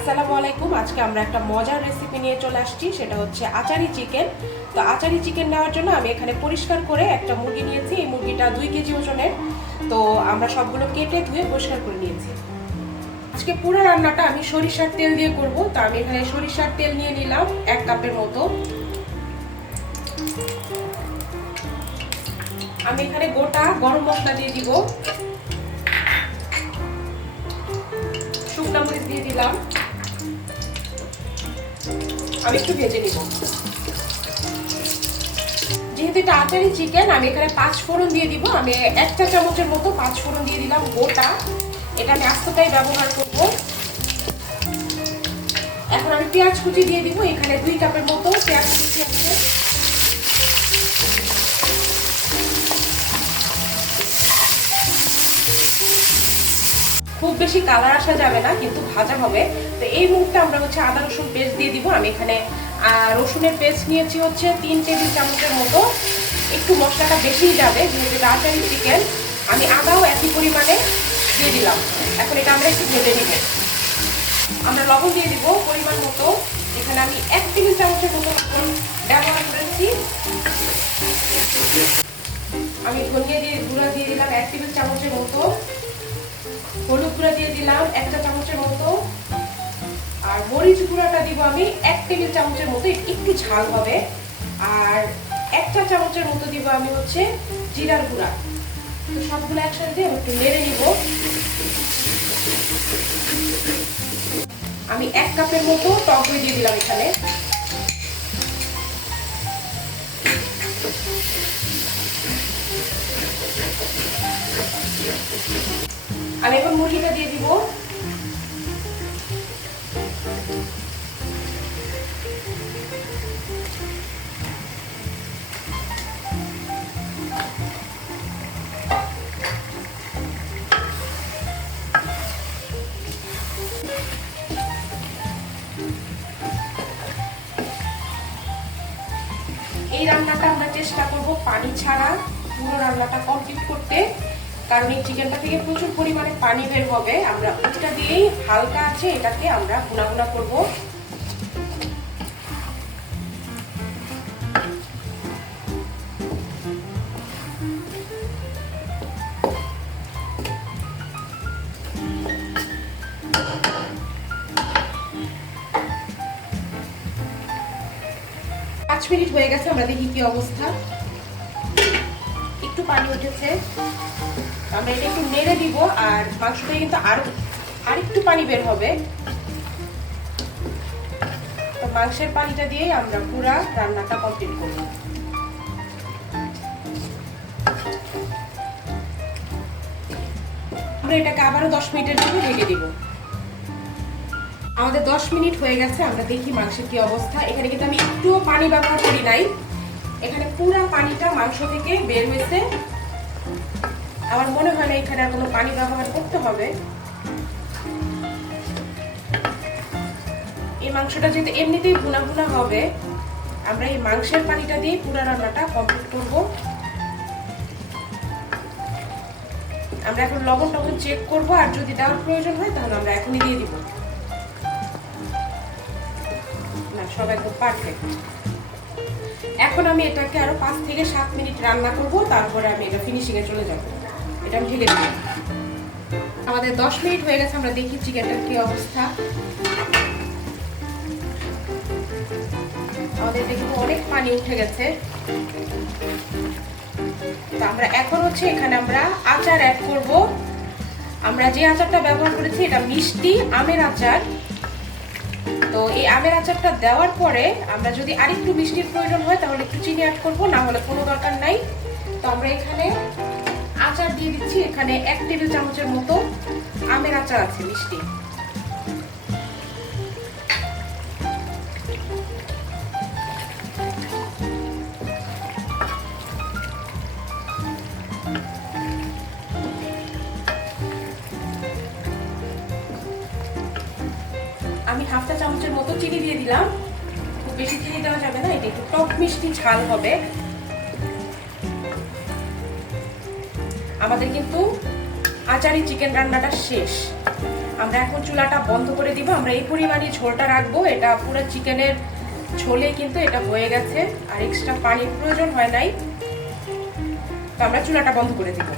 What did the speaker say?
আসসালামু আলাইকুম। আজকে আমরা একটা মজার রেসিপি নিয়ে চলে আসছি, সেটা হচ্ছে আচারি চিকেন। তো আচারি চিকেন নেওয়ার জন্য আমি এখানে পরিষ্কার করে একটা মুরগি নিয়েছি। এই মুরগিটা 2 কেজি ওজনের। তো আমরা সবগুলো কেটে ধুয়ে পরিষ্কার করে নিয়েছি। আজকে পুরো রান্নাটা আমি সরিষার তেল দিয়ে করব। তো আমি এখানে সরিষার তেল নিয়ে নিলাম 1 কাপের মতো। আমি এখানে গোটা গরম মশলা দিয়ে দিব, শুকনো মরিচ দিয়ে দিলাম। আমি একটু ভেজে নিব। যেহেতু এটা আচারি চিকেন, আমি এখানে 5 ফোড়ন দিয়ে দিব। আমি 1 চা চামচের মতো 5 ফোড়ন দিয়ে দিলাম গোটা। এটা আমি আস্তটাই ব্যবহার করব। এখন আমি পেঁয়াজ কুচি দিয়ে দিব। এখানে 2 কাপের মতো পেঁয়াজ কুচি আছে। খুব বেশি কালার আসা যাবে না, কিন্তু ভাজা হবে। তো এই মুহূর্তে আমরা হচ্ছে আদা রসুন পেস্ট দিয়ে দিব। আমি এখানে রসুনের পেস্ট নিয়েছি হচ্ছে 3 টেবিল চামচের মতো। একটু মশলাটা বেশিই যাবে যেহেতু এটা আচারি চিকেন। আমি আদাও একই পরিমাণে দিয়ে দিলাম। এখন এটা আমরা একটু ভেজে নিব। আমরা লবণ দিয়ে দিব পরিমাণ মতো। এখানে আমি 1 টেবিল চামচের মতো লবণ ব্যবহার করেছি। আমি ধনিয়া গুঁড়া দিয়ে দিলাম 1 টেবিল চামচের মতো। হলুদ গুঁড়া দিয়ে দিলাম 1 চা চামচের মতো। আর মরিচ গুঁড়াটা দিব আমি 1 টেবিল চামচের মতো, একটু ঝাল হবে। আর 1 চা চামচের মতো দিব আমি হচ্ছে জিরার গুঁড়া। তো সবগুলো একসাথে দিয়ে একটু নেড়ে নিব। আমি 1 কাপের মতো টক দই দিয়ে দিলাম এখানে। আমি এখন মুরগিটা দিয়ে দিব। এই রান্নাটা আমরা চেষ্টা করব পানি ছাড়া পুরো রান্নাটা কমপ্লিট করতে, কারণ এই চিকেনটা থেকে প্রচুর পরিমাণে পানি বের হবে। আমরা ওটা দিয়েই হালকা আছে এটাকে আমরা ভুনা ভুনা করব। পাঁচ মিনিট হয়ে গেছে, আমরা দেখি কি অবস্থা। একটু পানি উঠেছে, আমরা এটা একটু নেড়ে দিব। আর মাংসটা কিন্তু আরেকটু পানি বের হবে। তো মাংসের পানিটা দিয়ে আমরা পুরো রান্নাটা কমপ্লিট করব। আমরা এটাকে আবারও 10 মিনিটের জন্য ঢেকে দিব। আমাদের 10 মিনিট হয়ে গেছে, আমরা দেখি মাংসের কি অবস্থা। এখানে কিন্তু আমি একটুও পানি ব্যবহার করি নাই। এখানে পুরো পানিটা মাংস থেকে বের হয়েছে। আমার মনে হয় না এখানে আর কোনো পানি ব্যবহার করতে হবে। এই মাংসটা যেহেতু এমনিতেই ভুনা ভুনা হবে, আমরা এই মাংসের পানিটা দিয়ে পুরো রান্নাটা কমপ্লিট করব। আমরা এখন লবণ টবণ চেক করব, আর যদি দেওয়ার প্রয়োজন হয় তাহলে আমরা এখনই দিয়ে দিব। না, সব একদম পারফেক্ট। এখন আমি এটাকে আরো 5 থেকে 7 মিনিট রান্না করব, তারপরে আমি এটা ফিনিশিং এ চলে যাব। এটা আমি ঢেলে দিই। আমাদের 10 মিনিট হয়ে গেছে, আমরা দেখি চিকেনটার কি অবস্থা। আমাদের দেখি অনেক পানি উঠে গেছে। তো আমরা এখন হচ্ছে এখানে আমরা আচার অ্যাড করব। আমরা যে আচারটা ব্যবহার করেছি এটা মিষ্টি আমের আচার। তো এই আমের আচারটা দেওয়ার পরে আমরা যদি আরেকটু মিষ্টির প্রয়োজন হয় তাহলে একটু চিনি অ্যাড করব, না হলে কোনো দরকার নাই। তো আমরা এখানে আচার দিয়ে দিচ্ছি। এখানে 1 টেবিল চামচের মতো আমের আচার আছে মিষ্টি। আমি 1/2 চা চামচের মতো চিনি দিয়ে দিলাম। খুব বেশি চিনি দেওয়া যাবে না, এটা একটু টক মিষ্টি ঝাল হবে। আমাদের কিন্তু আচারি চিকেন রান্নাটা শেষ। আমরা এখন চুলাটা বন্ধ করে দিব। আমরা এই পরিমাণই ঝোলটা রাখবো, এটা পুরো চিকেনের ঝোলে কিন্তু এটা হয়ে গেছে, আর এক্সট্রা পানির প্রয়োজন হয় নাই। তো আমরা চুলাটা বন্ধ করে দিব।